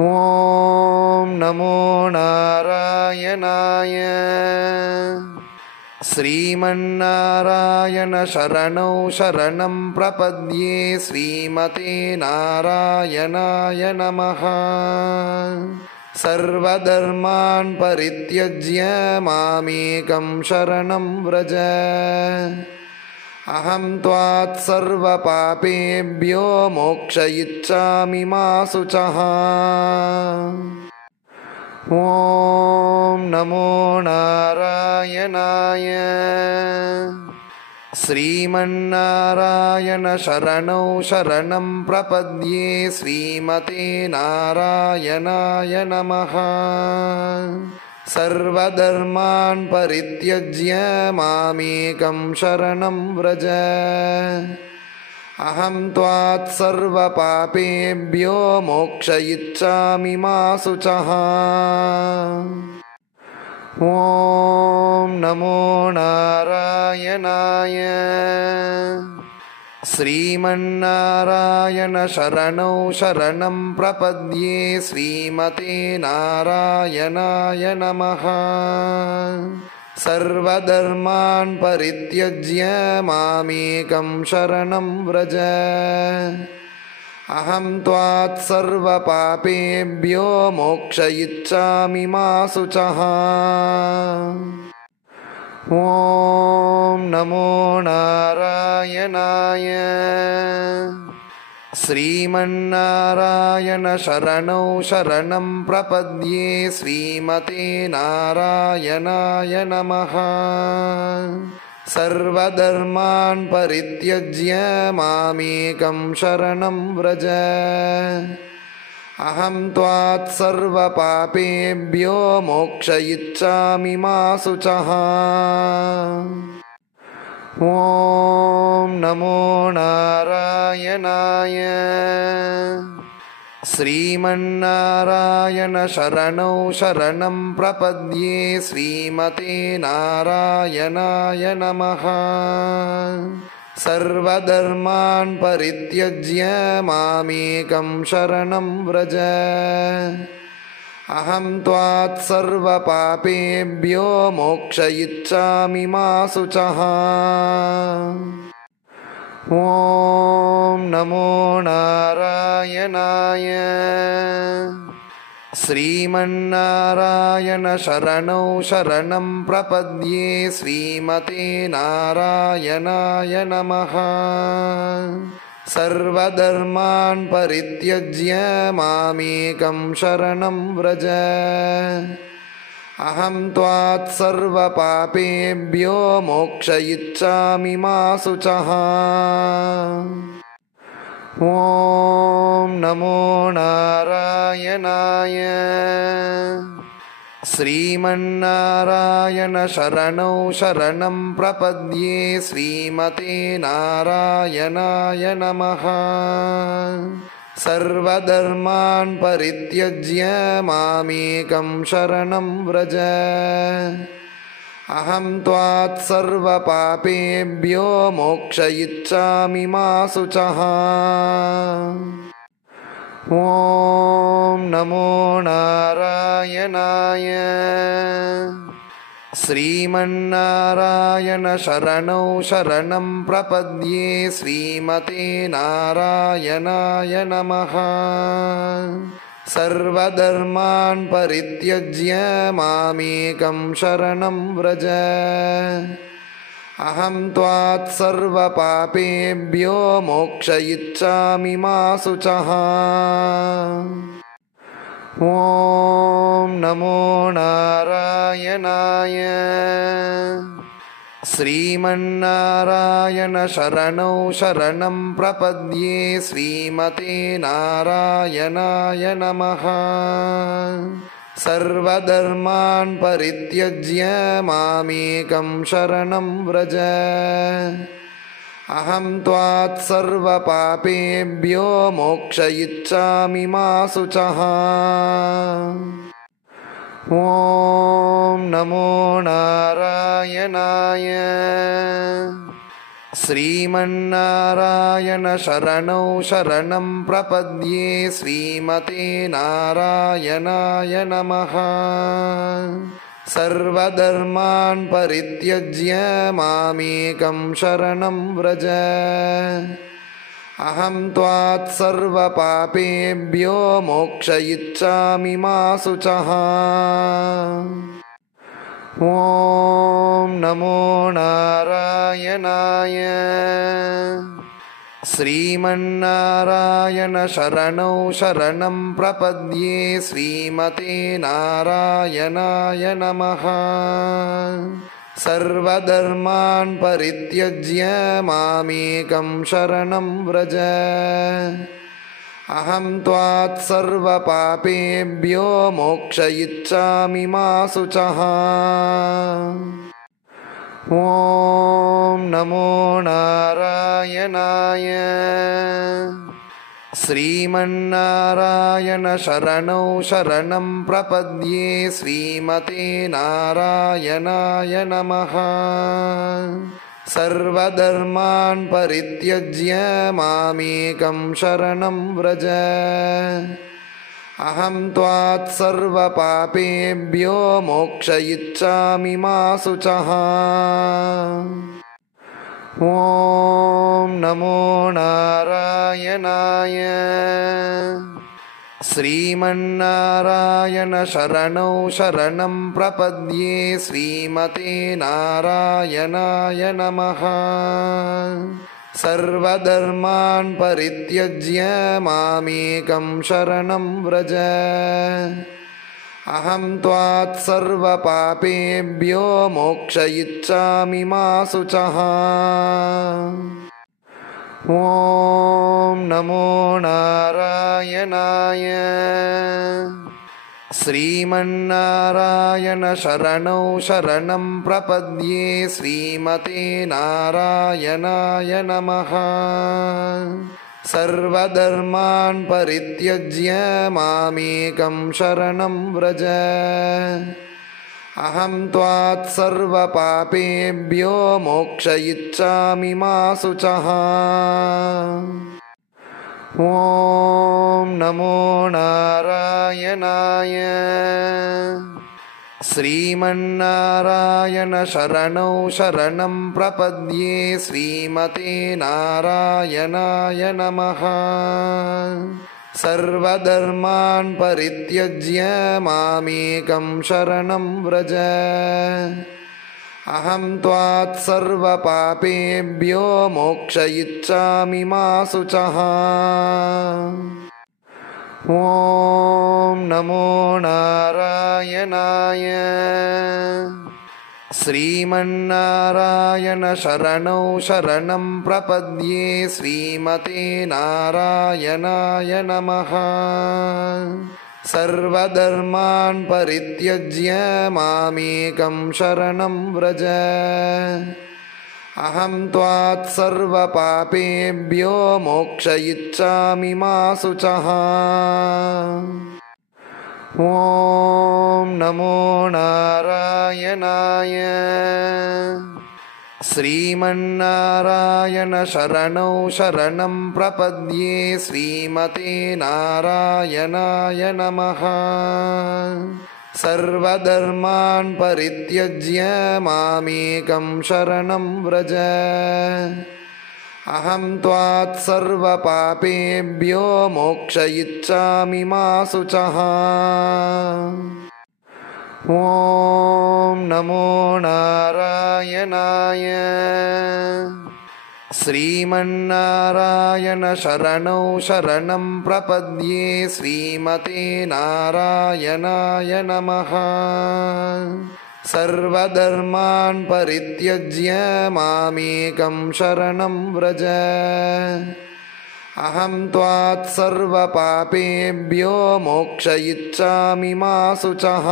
ಓಂ ನಮೋ ನಾರಾಯಣಾಯ. ಶ್ರೀಮನ್ನಾರಾಯಣ ಶರಣೌ ಶರಣಂ ಪ್ರಪದ್ಯೆ. ಶ್ರೀಮತೆ ನಾರಾಯಣಾಯ ನಮಃ. ಸರ್ವಧರ್ಮಾನ್ ಪರಿತ್ಯಜ್ಯ ಮಾಮೇಕಂ ಶರಣಂ ವ್ರಜ. ಅಹಂ ತ್ವಾತ್ ಸರ್ವಪಾಪೇಭ್ಯೋ ಮೋಕ್ಷಯಿಚ್ಛಾಮಿ ಮಾ ಶುಚಃ. ಓಂ ನಮೋ ನಾರಾಯಣಾಯ. ಶ್ರೀಮನ್ನಾರಾಯಣ ಶರಣೌ ಶರಣಂ ಪ್ರಪದ್ಯೆ. ಶ್ರೀಮತೆ ನಾರಾಯಣಾಯ ನಮಃ. ಸರ್ವಧರ್ಮಾನ್ ಪರಿತ್ಯಜ್ಯ ಮಾಮೇಕಂ ಶರಣಂ ವ್ರಜ. ಅಹಂ ತ್ವಾತ್ ಸರ್ವಪಾಪೇಭ್ಯೋ ಮೋಕ್ಷಯಿಚ್ಛಾಮಿ ಮಾ ಶುಚಃ. ಓಂ ನಮೋ ನಾರಾಯಣಾಯ. ಶ್ರೀಮನ್ನಾರಾಯಣ ಶರಣೌ ಶರಣಂ ಪ್ರಪದ್ಯೆ. ಶ್ರೀಮತೆ ನಾರಾಯಣಾಯ ನಮಃ. ಸರ್ವಧರ್ಮಾನ್ ಪರಿತ್ಯಜ್ಯ ಮಾಮೇಕಂ ಶರಣಂ ವ್ರಜ. ಅಹಂ ತ್ವಾತ್ ಸರ್ವಪಾಪೇಭ್ಯೋ ಮೋಕ್ಷಯಿಚ್ಛಾಮಿ ಮಾ ಶುಚಃ. ಓಂ ನಮೋ ನಾರಾಯಣಾಯ. ಶ್ರೀಮನ್ನಾರಾಯಣ ಶರಣೌ ಶರಣಂ ಪ್ರಪದ್ಯೆ. ಶ್ರೀಮತೆ ನಾರಾಯಣಾಯ ನಮಃ. ಸರ್ವಧರ್ಮಾನ್ ಪರಿತ್ಯಜ್ಯ ಮಾಮೇಕಂ ಶರಣಂ ವ್ರಜ. ಅಹಂ ತ್ವಾತ್ ಸರ್ವಪಾಪೇಭ್ಯೋ ಮೋಕ್ಷಯಿಚ್ಛಾಮಿ ಮಾ ಶುಚಃ. ಓಂ ನಮೋ ನಾರಾಯಣಾಯ. ಶ್ರೀಮನ್ನಾರಾಯಣ ಶರಣೌ ಶರಣಂ ಪ್ರಪದ್ಯೆ. ಶ್ರೀಮತೆ ನಾರಾಯಣಾಯ ನಮಃ. ಸರ್ವಧರ್ಮಾನ್ ಪರಿತ್ಯಜ್ಯ ಮಾಮೇಕಂ ಶರಣಂ ವ್ರಜ. ಅಹಂ ತ್ವಾತ್ ಸರ್ವಪಾಪೇಭ್ಯೋ ಮೋಕ್ಷಯಿಚ್ಛಾಮಿ ಮಾ ಶುಚಃ. ಓಂ ನಮೋ ನಾರಾಯಣಾಯ. ಶ್ರೀಮನ್ನಾರಾಯಣ ಶರಣೌ ಶರಣಂ ಪ್ರಪದ್ಯೆ. ಶ್ರೀಮತೆ ನಾರಾಯಣಾಯ ನಮಃ. ಸರ್ವಧರ್ಮಾನ್ ಪರಿತ್ಯಜ್ಯ ಮಾಮೇಕಂ ಶರಣಂ ವ್ರಜ. ಅಹಂ ತ್ವಾತ್ ಸರ್ವಪಾಪೇಭ್ಯೋ ಮೋಕ್ಷಯಿಚ್ಛಾಮಿ ಮಾ ಶುಚಃ. ಓಂ ನಮೋ ನಾರಾಯಣಾಯ. ಶ್ರೀಮನ್ನಾರಾಯಣ ಶರಣೌ ಶರಣಂ ಪ್ರಪದ್ಯೆ. ಶ್ರೀಮತೆ ನಾರಾಯಣಾಯ ನಮಃ. ಸರ್ವಧರ್ಮಾನ್ ಪರಿತ್ಯಜ್ಯ ಮಾಮೇಕಂ ಶರಣಂ ವ್ರಜ. ಅಹಂ ತ್ವಾತ್ ಸರ್ವಪಾಪೇಭ್ಯೋ ಮೋಕ್ಷಯಿಚ್ಛಾಮಿ ಮಾ ಶುಚಃ. ಓಂ ನಮೋ ನಾರಾಯಣಾಯ. ಶ್ರೀಮನ್ನಾರಾಯಣ ಶರಣೌ ಶರಣಂ ಪ್ರಪದ್ಯೆ. ಶ್ರೀಮತೆ ನಾರಾಯಣಾಯ ನಮಃ. ಸರ್ವಧರ್ಮಾನ್ ಪರಿತ್ಯಜ್ಯ ಮಾಮೇಕಂ ಶರಣಂ ವ್ರಜ. ಅಹಂ ತ್ವಾತ್ ಸರ್ವಪಾಪೇಭ್ಯೋ ಮೋಕ್ಷಯಿಚ್ಛಾಮಿ ಮಾ ಶುಚಃ. ಓಂ ನಮೋ ನಾರಾಯಣಾಯ. ಶ್ರೀಮನ್ನಾರಾಯಣ ಶರಣೌ ಶರಣಂ ಪ್ರಪದ್ಯೆ. ಶ್ರೀಮತೆ ನಾರಾಯಣಾಯ ನಮಃ. ಸರ್ವಧರ್ಮಾನ್ ಪರಿತ್ಯಜ್ಯ ಮಾಮೇಕಂ ಶರಣಂ ವ್ರಜ. ಅಹಂ ತ್ವಾತ್ ಸರ್ವಪಾಪೇಭ್ಯೋ ಮೋಕ್ಷಯಿಚ್ಛಾಮಿ ಮಾ ಶುಚಃ. ಓಂ ನಮೋ ನಾರಾಯಣಾಯ. श्रीमन्नारायण शरणौ शरणं प्रपद्ये श्रीमते नारायणाय नमः। सर्वधर्मान् परित्यज्य मामेकं शरणं व्रज अहं त्वात् सर्वपापेभ्यो मोक्षयिष्यामि मा शुचः। ॐ नमो नारायणाय। श्रीमन्नारायण शरणौ शरणं प्रपद्ये श्रीमते नारायणाय नमः। सर्वधर्मान् परित्यज्य मामेकं शरणं व्रज अहं त्वात् सर्वपापेभ्यो मोक्षयिष्यामि मा शुचः। ॐ नमो नारायणाय। श्रीमन्नारायण शरणौ शरणं प्रपद्ये श्रीमते नारायणाय नमः। सर्वधर्मान् परित्यज्य मामेकं शरणं व्रज अहं त्वात् सर्वपापेभ्यो मोक्षयिष्यामि मा शुचः। ॐ नमो नारायणाय। श्रीमन्नारायण शरणौ शरणं प्रपद्ये श्रीमते नारायणाय नमः। सर्वधर्मान् परित्यज्य मामेकं शरणं व्रज अहं त्वात् सर्वपापेभ्यो मोक्षयिष्यामि मा शुचः। ॐ नमो नारायणाय। श्रीमन्नारायण शरणौ शरणं प्रपद्ये श्रीमते नारायणाय नमः। सर्वधर्मान् परित्यज्य मामेकं शरणं व्रज अहं त्वात् सर्वपापेभ्यो मोक्षयिष्यामि मा शुचः। ॐ नमो नारायणाय। श्रीमन्नारायण शरणौ शरणं प्रपद्ये श्रीमते नारायणाय नमः। सर्वधर्मान् परित्यज्य मामेकं शरणं व्रज अहं त्वात् सर्वपापेभ्यो मोक्षयिष्यामि मा शुचः। ॐ नमो नारायणाय। श्रीमन्नारायण शरणौ शरणं प्रपद्ये श्रीमते नारायणाय नमः। सर्वधर्मान् परित्यज्य मामेकं शरणं व्रज अहं त्वात् सर्वपापेभ्यो मोक्षयिष्यामि मा शुचः। ॐ नमो नारायणाय। श्रीमन्नारायण शरणौ शरणं प्रपद्ये श्रीमते नारायणाय नमः। सर्वधर्मान् परित्यज्य मामेकं शरणं व्रज अहं त्वात् सर्वपापेभ्यो मोक्षयिष्यामि मा शुचः। ॐ नमो नारायणाय। श्रीमन्नारायण शरणौ शरणं प्रपद्ये श्रीमते नारायणाय नमः। सर्वधर्मान् परित्यज्य मामेकं शरणं व्रज अहं त्वात् सर्वपापेभ्यो मोक्षयिष्यामि मा शुचः।